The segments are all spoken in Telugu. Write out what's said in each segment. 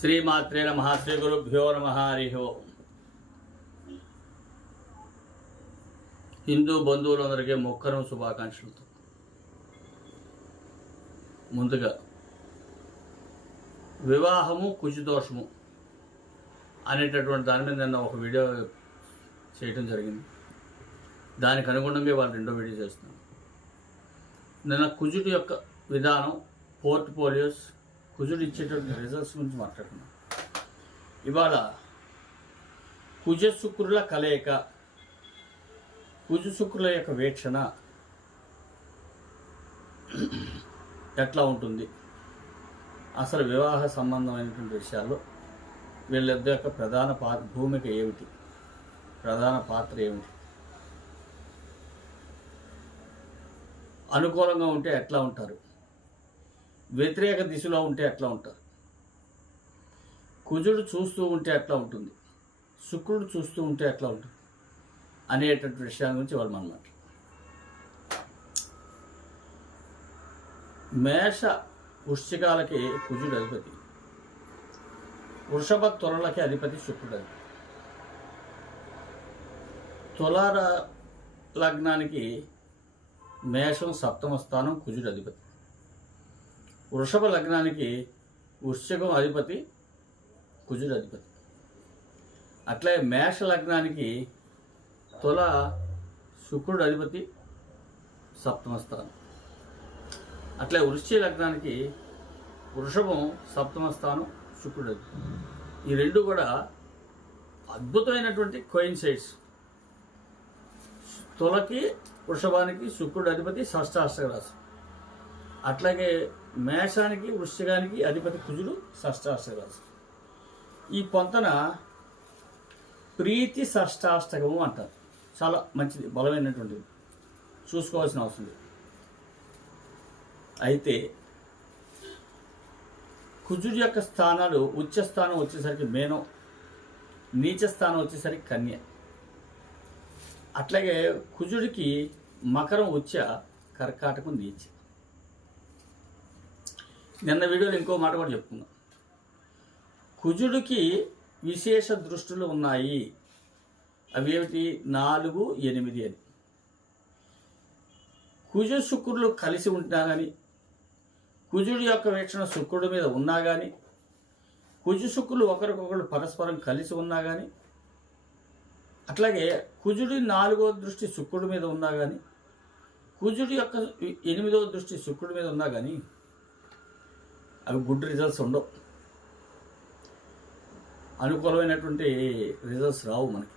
శ్రీమాత్రే నమః. శ్రీ గురుభ్యో నమః. హరి ఓం. హిందూ బంధువులందరికీ మొక్కరం శుభాకాంక్షలతో ముందుగా వివాహము కుజదోషము అనేటటువంటి దాని మీద నిన్న ఒక వీడియో చేయడం జరిగింది. దానికి అనుగుణంగా వాళ్ళు రెండో వీడియో చేస్తున్నాను. నిన్న కుజుడి యొక్క విధానం, పోర్ట్ఫోలియోస్, కుజుడు ఇచ్చేటువంటి రిజల్ట్స్ గురించి మాట్లాడుతున్నాం. ఇవాళ కుజ శుక్రుల కలయిక, కుజ శుక్రుల యొక్క వీక్షణ ఎట్లా ఉంటుంది, అసలు వివాహ సంబంధమైనటువంటి విషయాల్లో వీళ్ళిద్దరి యొక్క ప్రధాన భూమిక ఏమిటి, ప్రధాన పాత్ర ఏమిటి, అనుకూలంగా ఉంటే ఎట్లా ఉంటారు, వ్యతిరేక దిశలో ఉంటే ఎట్లా ఉంటారు, కుజుడు చూస్తూ ఉంటే ఎట్లా ఉంటుంది, శుక్రుడు చూస్తూ ఉంటే ఎట్లా ఉంటుంది అనేటటువంటి విషయాల గురించి వాళ్ళు మనమాట. మేష వృశ్చికాలకి కుజుడు అధిపతి, వృషభ తులలకి అధిపతి శుక్రుడు అధిపతి. తులార లగ్నానికి మేషం సప్తమ స్థానం, కుజుడు అధిపతి. వృషభ లగ్నానికి వృశ్చికం అధిపతి, కుజుడు అధిపతి. అట్లే మేష లగ్నానికి తుల శుక్రుడు అధిపతి, సప్తమ స్థానం. అట్లే వృశ్చిక లగ్నానికి వృషభం సప్తమ స్థానం, శుక్రుడు అధిపతి. ఈ రెండు కూడా అద్భుతమైనటువంటి కోయిన్సైడ్స్. తులకి వృషభానికి శుక్రుడు అధిపతి, షష్టాష్టక రాశి. అట్లాగే మేషానికి వృశ్చికానికి అధిపతి కుజుడు, షష్టాష్టక రాశి. ఈ పొంతన ప్రీతి షష్టాష్టకము అంటారు. చాలా మంచిది, బలమైనటువంటిది, చూసుకోవాల్సిన అవసరం లేదు. అయితే కుజుడి యొక్క స్థానాలు, ఉచ్చ స్థానం వచ్చేసరికి మేనం, నీచ స్థానం వచ్చేసరికి కన్య. అట్లాగే కుజుడికి మకరం ఉచ్చ, కర్కాటకం నీచ. నిన్న వీడియోలో ఇంకో మాట కూడా చెప్పుకున్నాం. కుజుడికి విశేష దృష్టులు ఉన్నాయి. అవి ఏమిటి? 4, 8 అని. కుజ శుక్రులు కలిసి ఉంటున్నా కానీ, కుజుడి యొక్క వీక్షణ శుక్రుడి మీద ఉన్నా కానీ, కుజు శుక్రులు ఒకరికొకరు పరస్పరం కలిసి ఉన్నా కానీ, అట్లాగే కుజుడి 4వ దృష్టి శుక్రుడి మీద ఉన్నా కానీ, కుజుడి యొక్క 8వ దృష్టి శుక్రుడి మీద ఉన్నా కానీ అవి గుడ్ రిజల్ట్స్ ఉండవు, అనుకూలమైనటువంటి రిజల్ట్స్ రావు మనకి.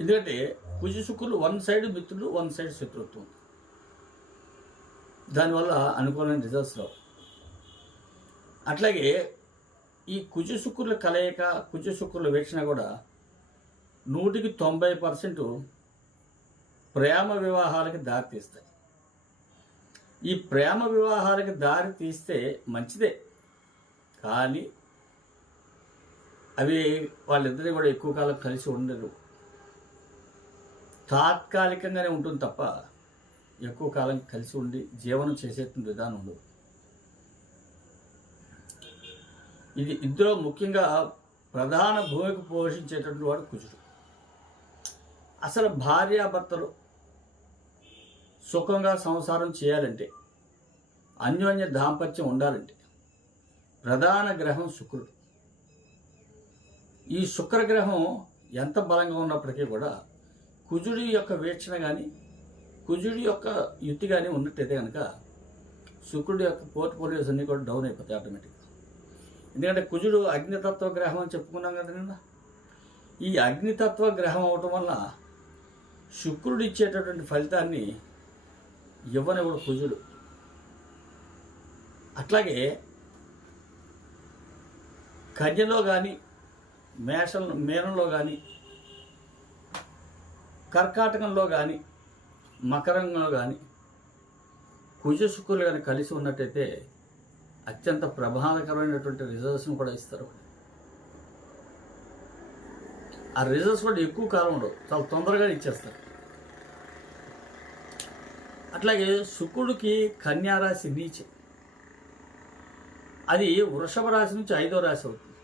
ఎందుకంటే కుజ శుక్రులు వన్ సైడ్ మిత్రులు, వన్ సైడ్ శత్రుత్వం. దానివల్ల అనుకూలమైన రిజల్ట్స్ రావు. అట్లాగే ఈ కుజ శుక్రుల కలయిక, కుజ శుక్రుల వీక్షణ కూడా 100కి 90% ప్రేమ వివాహాలకి దారి తీస్తాయి. ఈ ప్రేమ వివాహాలకి దారి తీస్తే మంచిదే, కానీ అవి వాళ్ళిద్దరి కూడా ఎక్కువ కాలం కలిసి ఉండరు. తాత్కాలికంగానే ఉంటుంది తప్ప ఎక్కువ కాలం కలిసి ఉండి జీవనం చేసేటువంటి విధానం ఉండదు. ఇది ఇందులో ముఖ్యంగా ప్రధాన భూమిక పోషించేటటువంటి వాడు కుజుడు. అసలు భార్యాభర్తలు సుఖంగా సంసారం చేయాలంటే, అన్యోన్య దాంపత్యం ఉండాలంటే ప్రధాన గ్రహం శుక్రుడు. ఈ శుక్రగ్రహం ఎంత బలంగా ఉన్నప్పటికీ కూడా కుజుడి యొక్క వీక్షణ కానీ, కుజుడి యొక్క యుతి కానీ ఉన్నట్టయితే కనుక శుక్రుడి యొక్క పోర్ట్ఫోలియోస్ అన్నీ కూడా డౌన్ అయిపోతాయి ఆటోమేటిక్గా. ఎందుకంటే కుజుడు అగ్నితత్వ గ్రహం అని చెప్పుకున్నాం కదా నిన్న. ఈ అగ్నితత్వ గ్రహం అవటం వల్ల శుక్రుడు ఇచ్చేటటువంటి ఫలితాన్ని ఇవ్వనివ్వడు కుజుడు. అట్లాగే కన్యలో కానీ, మేనంలో కానీ, కర్కాటకంలో కానీ, మకరంలో కానీ కుజ శుక్రులు కానీ కలిసి ఉన్నట్టయితే అత్యంత ప్రమాదకరమైనటువంటి రిజల్ట్స్ను కూడా ఇస్తారు. ఆ రిజల్ట్స్ కూడా ఎక్కువ కాలం ఉండవు, చాలా తొందరగా ఇచ్చేస్తారు. అట్లాగే శుక్రుడికి కన్యారాశి నీచ, అది వృషభ రాశి నుంచి 5వ రాశి అవుతుంది.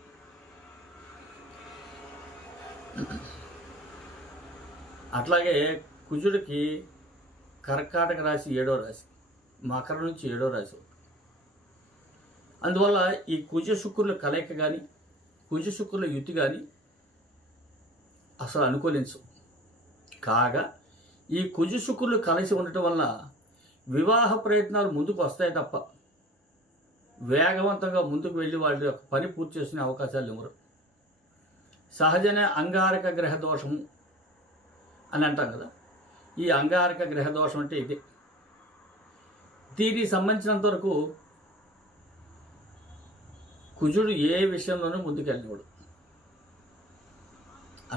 అట్లాగే కుజుడికి కర్కాటక రాశి 7వ రాశి, మకరం నుంచి 7వ రాశి అవుతుంది. అందువల్ల ఈ కుజ శుక్రుల కలయిక కానీ కుజ శుక్రుల యుతి కానీ అసలు అనుకూలించు. కాగా ఈ కుజ శుక్రులు కలిసి ఉండటం వల్ల వివాహ ప్రయత్నాలు ముందుకు వస్తాయి తప్ప వేగవంతంగా ముందుకు వెళ్ళి వాళ్ళ యొక్క పని పూర్తి చేసుకునే అవకాశాలు ఇవ్వరు. సహజనే అంగారక గ్రహ దోషము అని అంటాం కదా. ఈ అంగారక గ్రహ దోషం అంటే ఇదే. దీనికి సంబంధించినంత వరకు కుజుడు ఏ విషయంలోనూ ముందుకు వెళ్ళినవాడు.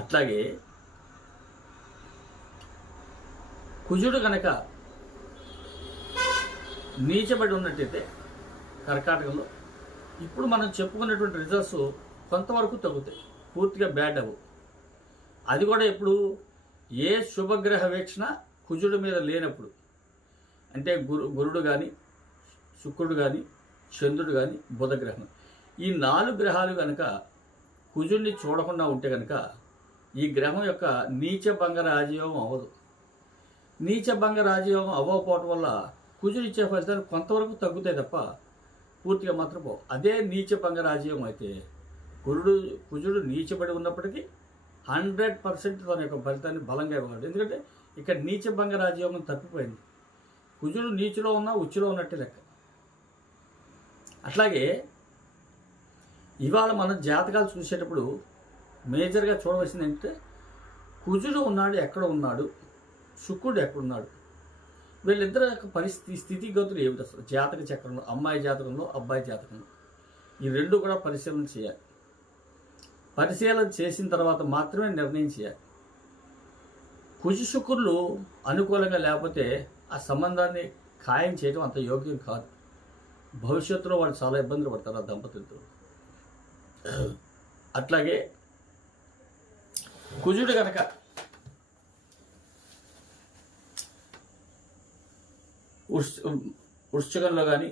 అట్లాగే కుజుడు కనుక నీచబడి ఉన్నట్టయితే కర్కాటకంలో ఇప్పుడు మనం చెప్పుకున్నటువంటి రిజల్ట్స్ కొంతవరకు తగ్గుతాయి, పూర్తిగా బ్యాడ్ అవ్వవు. అది కూడా ఇప్పుడు ఏ శుభగ్రహ వీక్షణ కుజుడి మీద లేనప్పుడు, అంటే గురుడు కానీ శుక్రుడు కానీ చంద్రుడు కానీ బుధగ్రహం, ఈ 4 గ్రహాలు కనుక కుజుడిని చూడకుండా ఉంటే కనుక ఈ గ్రహం యొక్క నీచభంగ రాజయోగం అవ్వదు. నీచభంగ రాజయోగం అవ్వకపోవటం వల్ల కుజుడు ఇచ్చే ఫలితాలు కొంతవరకు తగ్గుతాయి తప్ప పూర్తిగా మాత్రం పోవు. అదే నీచభంగ రాజయోగం అయితే కుజుడు నీచబడి ఉన్నప్పటికీ 100% తన యొక్క ఫలితాన్ని బలంగా ఇవ్వగలడు. ఎందుకంటే ఇక్కడ నీచభంగ రాజయోగం తప్పిపోయింది. కుజుడు నీచులో ఉన్నా ఉచ్చులో ఉన్నట్టే లెక్క. అట్లాగే ఇవాళ మనం జాతకాలు చూసేటప్పుడు మేజర్గా చూడవలసింది ఏంటంటే కుజుడు ఉన్నాడు ఎక్కడ ఉన్నాడు, శుక్రుడు ఎక్కడున్నాడు, వీళ్ళిద్దరి యొక్క స్థితిగతులు ఏమిటి, అసలు జాతక చక్రంలో అమ్మాయి జాతకంలో అబ్బాయి జాతకంలో ఈ రెండు కూడా పరిశీలన చేయాలి. పరిశీలన చేసిన తర్వాత మాత్రమే నిర్ణయం చేయాలి. కుజ శుక్రులు అనుకూలంగా లేకపోతే ఆ సంబంధాన్ని ఖాయం చేయడం అంత యోగ్యం కాదు. భవిష్యత్తులో వాళ్ళు చాలా ఇబ్బందులు పడతారు ఆ దంపతులతో. అట్లాగే కుజుడు కనుక వృశ్చికంలో కానీ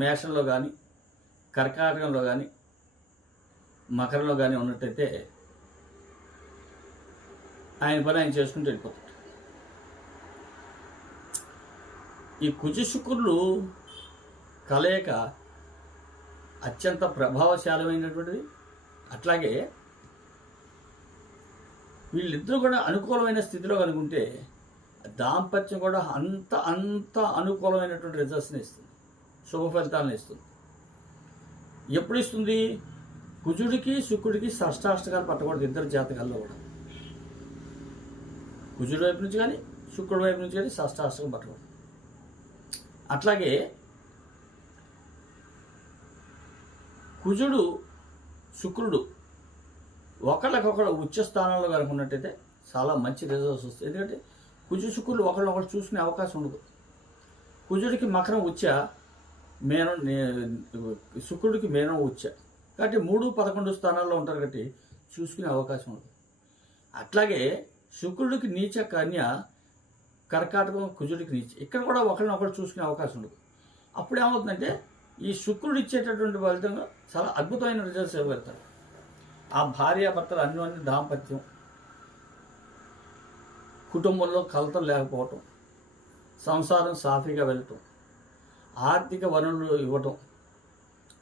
మేషంలో కానీ కర్కాటకంలో కానీ మకరంలో కానీ ఉన్నట్టయితే ఆయన పని ఆయన చేసుకుంటూ వెళ్ళిపోతాడు. ఈ కుజ శుక్రులు కలయిక అత్యంత ప్రభావశాలమైనటువంటిది. అట్లాగే వీళ్ళిద్దరూ కూడా అనుకూలమైన స్థితిలో కనుకుంటే దాంపత్యం కూడా అంత అనుకూలమైనటువంటి రిజల్ట్స్ని ఇస్తుంది, శుభ ఫలితాలను ఇస్తుంది. ఎప్పుడు ఇస్తుంది? కుజుడికి శుక్రుడికి షష్టాష్టకాలు పట్టకూడదు ఇద్దరు జాతకాల్లో కూడా. కుజుడి వైపు నుంచి కానీ శుక్రుడి వైపు నుంచి కానీ షష్టాష్టకం పట్టకూడదు. అట్లాగే కుజుడు శుక్రుడు ఒకళ్ళకొకళ్ళు ఉచ్చ స్థానాల్లో కనుక ఉన్నట్టయితే చాలా మంచి రిజల్ట్స్ వస్తాయి. ఎందుకంటే కుజ శుక్రులు ఒకళ్ళొకళ్ళు చూసుకునే అవకాశం ఉండదు. కుజుడికి మకరం ఉచ్చ, మేనం శుక్రుడికి మేనం ఉచ్చ, కాబట్టి 3, 11 స్థానాల్లో ఉంటారు కాబట్టి చూసుకునే అవకాశం ఉండదు. అట్లాగే శుక్రుడికి నీచ కన్య, కర్కాటకం కుజుడికి నీచ, ఇక్కడ కూడా ఒకరినొకరు చూసుకునే అవకాశం ఉండదు. అప్పుడు ఏమవుతుందంటే ఈ శుక్రుడు ఇచ్చేటటువంటి ఫలితంగా చాలా అద్భుతమైన రిజల్ట్స్ ఇవ్వగలుగుతారు. ఆ భార్యాభర్తల అన్యోన్య దాంపత్యం, కుటుంబంలో కలతలు లేకపోవటం, సంసారం సాఫీగా వెళ్ళటం, ఆర్థిక వనరులు ఇవ్వటం,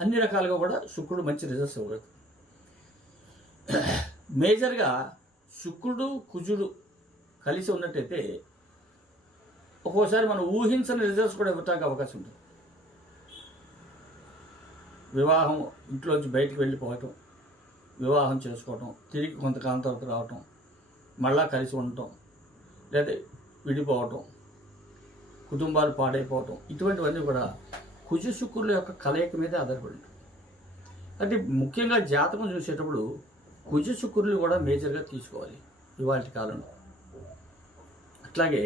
అన్ని రకాలుగా కూడా శుక్రుడు మంచి రిజల్ట్స్ ఇవ్వగలుగుతాడు. మేజర్గా శుక్రుడు కుజుడు కలిసి ఉన్నట్టయితే ఒక్కోసారి మనం ఊహించని రిజల్ట్స్ కూడా ఇవ్వటానికి అవకాశం ఉంటుంది. వివాహం, ఇంట్లోంచి బయటికి వెళ్ళిపోవటం, వివాహం చేసుకోవటం, తిరిగి కొంతకాలం తర్వాత రావటం, మళ్ళా కలిసి ఉండటం, లేదా విడిపోవటం, కుటుంబాలు పాడైపోవటం, ఇటువంటివన్నీ కూడా కుజ శుక్రుల యొక్క కలయిక మీద ఆధారపడి ఉంటుంది. అంటే ముఖ్యంగా జాతకం చూసేటప్పుడు కుజ శుక్రులు కూడా మేజర్గా తీసుకోవాలి ఇవాళ కాలంలో. అట్లాగే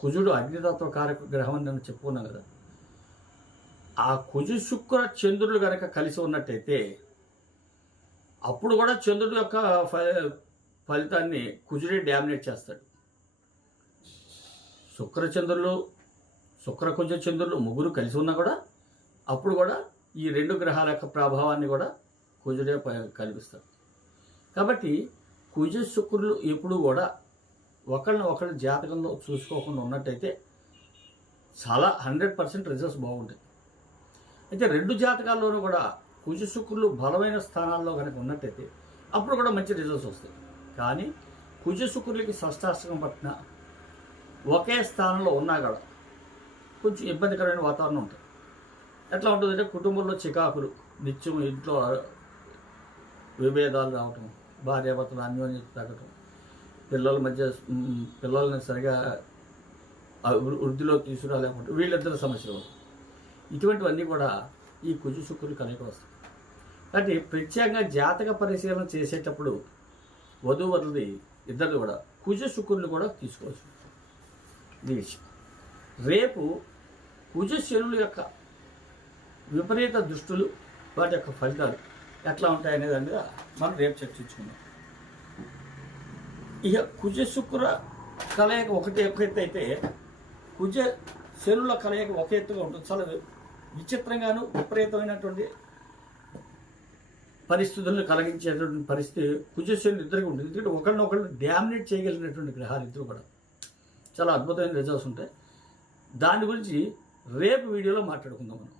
కుజుడు అగ్నితత్వ కారక గ్రహం అని నేను చెప్పుకున్నాను కదా. ఆ కుజ శుక్ర చంద్రులు కనుక కలిసి ఉన్నట్టయితే అప్పుడు కూడా చంద్రుడి యొక్క ఫలితాన్ని కుజుడే డామినేట్ చేస్తాడు. శుక్ర కుజ చంద్రులు ముగ్గురు కలిసి ఉన్నా కూడా అప్పుడు కూడా ఈ రెండు గ్రహాల యొక్క ప్రభావాన్ని కూడా కుజుడే కల్పిస్తారు. కాబట్టి కుజ శుక్రులు ఎప్పుడు కూడా ఒకరిని ఒకరి జాతకంలో చూసుకోకుండా ఉన్నట్టయితే చాలా 100% రిజల్ట్స్ బాగుంటాయి. అయితే రెండు జాతకాల్లోనూ కూడా కుజ శుక్రులు బలమైన స్థానాల్లో కనుక ఉన్నట్టయితే అప్పుడు కూడా మంచి రిజల్ట్స్ వస్తాయి. కానీ కుజ శుక్రులకి షష్టాష్టకం పట్టిన ఒకే స్థానంలో ఉన్నా కూడా కొంచెం ఇబ్బందికరమైన వాతావరణం ఉంటుంది. ఎట్లా ఉంటుందంటే కుటుంబంలో చికాకులు, నిత్యం ఇంట్లో విభేదాలు రావటం, భార్యాభర్తలు అన్యోన్యత తగ్గటం, పిల్లల మధ్య పిల్లల్ని సరిగా వృద్ధిలో తీసుకురాలేకపోతే వీళ్ళిద్దరి సమస్యలు, ఇటువంటివన్నీ కూడా ఈ కుజ శుక్రులు కలయిక వస్తాయి. కాబట్టి ప్రత్యేకంగా జాతక పరిశీలన చేసేటప్పుడు వధూవరులది ఇద్దరు కూడా కుజ శుక్రులు కూడా తీసుకోవచ్చు. ఇది విషయం. రేపు కుజ శనుల యొక్క విపరీత దుష్టులు, వాటి యొక్క ఫలితాలు ఎట్లా ఉంటాయనే దాని మీద మనం రేపు చర్చించుకుందాం. ఇక కుజ శుక్ర కలయిక ఒక ఎత్తు అయితే కుజ శనుల కలయిక ఒక ఎత్తుగా ఉంటుంది. చాలా విచిత్రంగాను విపరీతమైనటువంటి పరిస్థితులను కలిగించేటువంటి పరిస్థితి కుజ శనులు ఇద్దరికి ఉంటుంది. ఎందుకంటే ఒకరినొకరు డామినేట్ చేయగలిగినటువంటి గ్రహాలు ఇద్దరు కూడా చాలా అద్భుతమైన రిజల్ట్స్ ఉంటాయి. దాని గురించి రేపు వీడియోలో మాట్లాడుకుందాం మనం.